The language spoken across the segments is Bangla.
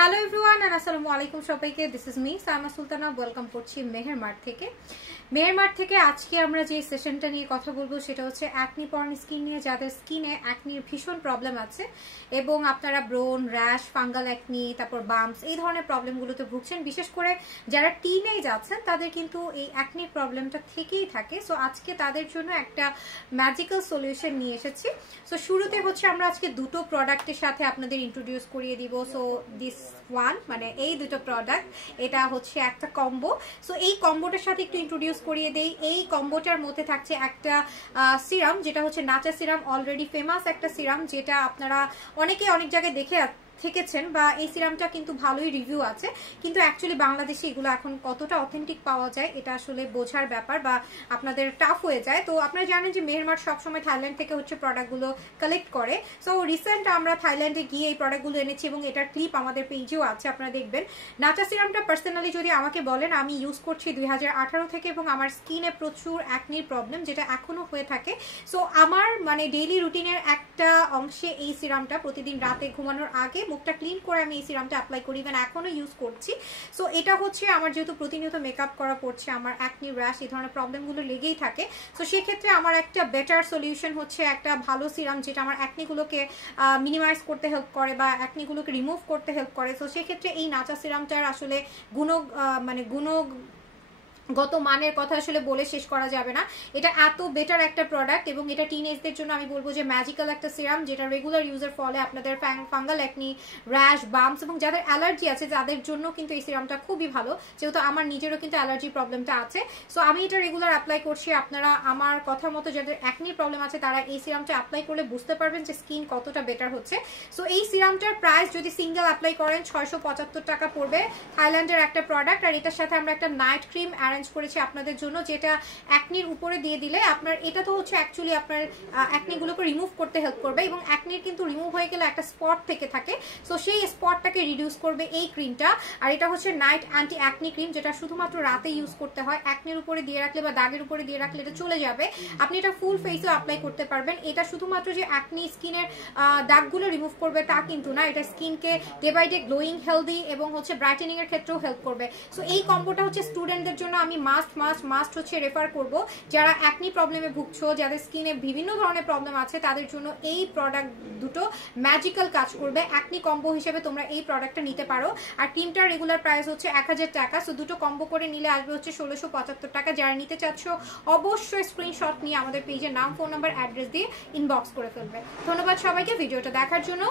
হ্যালো এভরিওয়ান এন্ড আসসালামু আলাইকুম সবাইকে। This is me Saima Sultana. Welcome করছি মেহের মার্ট থেকে। মেহের মার্ট থেকে আজকে আমরা যে সেশনটা নিয়ে কথা বলবো সেটা হচ্ছে অ্যাকনি পর্ন স্কিন নিয়ে, যাদের স্কিনে অ্যাকনির ভীষণ প্রবলেম আছে এবং আপনারা ব্রোন, র্যাশ, ফাঙ্গাল অ্যাকনি, তারপর বাম্পস এই ধরনের প্রবলেমগুলোতে ভুগছেন। বিশেষ করে যারা টিনেজ আছেন তাদের কিন্তু এই অ্যাকনির প্রবলেমটা থেকেই থাকে। সো আজকে তাদের জন্য একটা ম্যাজিক্যাল সলিউশন নিয়ে এসেছি। সো শুরুতে হচ্ছে আমরা আজকে দুটো প্রোডাক্টের সাথে আপনাদের ইন্ট্রোডিউস করিয়ে দিব। সো দিস ওয়ান মানে এই দুটো প্রোডাক্ট, এটা হচ্ছে একটা কম্বো। সো এই কম্বোটার সাথে একটু ইন্ট্রোডিউস করিয়ে দেই। এই কম্বোটার মধ্যে থাকছে একটা সিরাম, যেটা হচ্ছে নাচা সিরাম, অলরেডি ফেমাস একটা সিরাম, যেটা আপনারা অনেকে অনেক জায়গায় দেখে থেকেছেন বা এই সিরামটা কিন্তু ভালোই রিভিউ আছে, কিন্তু অ্যাকচুয়ালি বাংলাদেশে এগুলো এখন কতটা অথেন্টিক পাওয়া যায় এটা আসলে বোঝার ব্যাপার বা আপনাদের টাফ হয়ে যায়। তো আপনারা জানেন যে মেহের মার্ট সবসময় থাইল্যান্ড থেকে হচ্ছে প্রোডাক্টগুলো কালেক্ট করে। সো রিসেন্ট আমরা থাইল্যান্ডে গিয়ে এই প্রোডাক্টগুলো এনেছি এবং এটার ক্লিপ আমাদের পেজেও আছে, আপনারা দেখবেন। নাচা সিরামটা পার্সোনালি যদি আমাকে বলেন, আমি ইউজ করছি 2018 থেকে এবং আমার স্কিনে প্রচুর অ্যাকনির প্রবলেম, যেটা এখনো হয়ে থাকে। সো আমার মানে ডেইলি রুটিনের একটা অংশে এই সিরামটা প্রতিদিন রাতে ঘুমানোর আগে মুখটা ক্লিন করে আমি এই সিরামটা অ্যাপ্লাই করি, ইভেন এখনো ইউজ করছি। সো এটা হচ্ছে আমার যেহেতু প্রতিনিয়ত মেকআপ করা পড়ছে, আমার অ্যাকনি, র্যাশ এই ধরনের প্রবলেমগুলো লেগেই থাকে। সো সেক্ষেত্রে আমার একটা বেটার সলিউশন হচ্ছে একটা ভালো সিরাম, যেটা আমার অ্যাকনিগুলোকে মিনিমাইজ করতে হেল্প করে বা অ্যাকনিগুলোকে রিমুভ করতে হেল্প করে। সো সেক্ষেত্রে এই নাচা সিরামটার আসলে গত মানের কথা আসলে বলে শেষ করা যাবে না। এটা এত বেটার একটা প্রোডাক্ট এবং এটা টিনেজদের জন্য আমি বলবো যে ম্যাজিক্যাল একটা সিরাম, যেটা রেগুলার ইউজের ফলে আপনাদের ফাঙ্গাল অ্যাকনি, র্যাশ, বাম্পস এবং যাদের অ্যালার্জি আছে তাদের জন্য কিন্তু এই সিরামটা খুবই ভালো, যেহেতু আমার নিজেরও কিন্তু অ্যালার্জি প্রবলেমটা আছে। সো আমি এটা রেগুলার অ্যাপ্লাই করছি। আপনারা আমার কথা মতো যাদের অ্যাকনির প্রবলেম আছে তারা এই সিরামটা অ্যাপ্লাই করলে বুঝতে পারবেন যে স্কিন কতটা বেটার হচ্ছে। সো এই সিরামটার প্রাইস যদি সিঙ্গেল অ্যাপ্লাই করেন 675 টাকা পড়বে, থাইল্যান্ডের একটা প্রোডাক্ট। আর এটার সাথে আমরা একটা নাইট ক্রিম করেছি আপনাদের জন্য, যেটা অ্যাকনির উপরে দিয়ে দিলে আপনার এটা তো হচ্ছে অ্যাকচুয়ালি আপনার অ্যাকনিগুলোকে রিমুভ করতে হেল্প করবে এবং অ্যাকনির কিন্তু রিমুভ হয়ে গেলে একটা স্পট থেকে থাকে, সো সেই স্পটটাকে রিডিউস করবে এই ক্রিমটা। আর এটা হচ্ছে নাইট অ্যান্টি অ্যাকনি ক্রিম, যেটা শুধুমাত্র রাতে ইউজ করতে হয়। অ্যাকনির উপরে দিয়ে রাখলে বা দাগের উপরে দিয়ে রাখলে এটা চলে যাবে, আপনি এটা ফুল ফেসেও অ্যাপ্লাই করতে পারবেন। এটা শুধুমাত্র যে অ্যাকনি স্কিনের দাগগুলো রিমুভ করবে তা কিন্তু না, এটা স্কিনকে day by day glowing, healthy এবং হচ্ছে ব্রাইটেনিং এর ক্ষেত্রেও হেল্প করবে। সো এই কম্বোটা হচ্ছে স্টুডেন্টদের জন্য আমি মাস্ট হচ্ছে রেফার করব। যারা অ্যাকনি প্রবলেমে ভুগছো, যাদের স্কিনে বিভিন্ন ধরনের প্রবলেম আছে, তাদের জন্য এই প্রোডাক্ট দুটো ম্যাজিক্যাল কাজ করবে। অ্যাকনি কম্বো হিসেবে তোমরা এই প্রোডাক্টটা নিতে পারো। আর ক্রিমটার রেগুলার প্রাইস হচ্ছে 1000 টাকা। সো দুটো কম্বো করে নিলে আসবে হচ্ছে 1675 টাকা। যারা নিতে চাচ্ছ অবশ্যই স্ক্রিনশট নিয়ে আমাদের পেজের নাম, ফোন নাম্বার, অ্যাড্রেস দিয়ে ইনবক্স করে ফেলবে। ধন্যবাদ সবাইকে ভিডিওটা দেখার জন্য।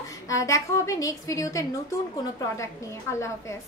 দেখা হবে নেক্সট ভিডিওতে নতুন কোনো প্রোডাক্ট নিয়ে। আল্লাহ হাফেজ।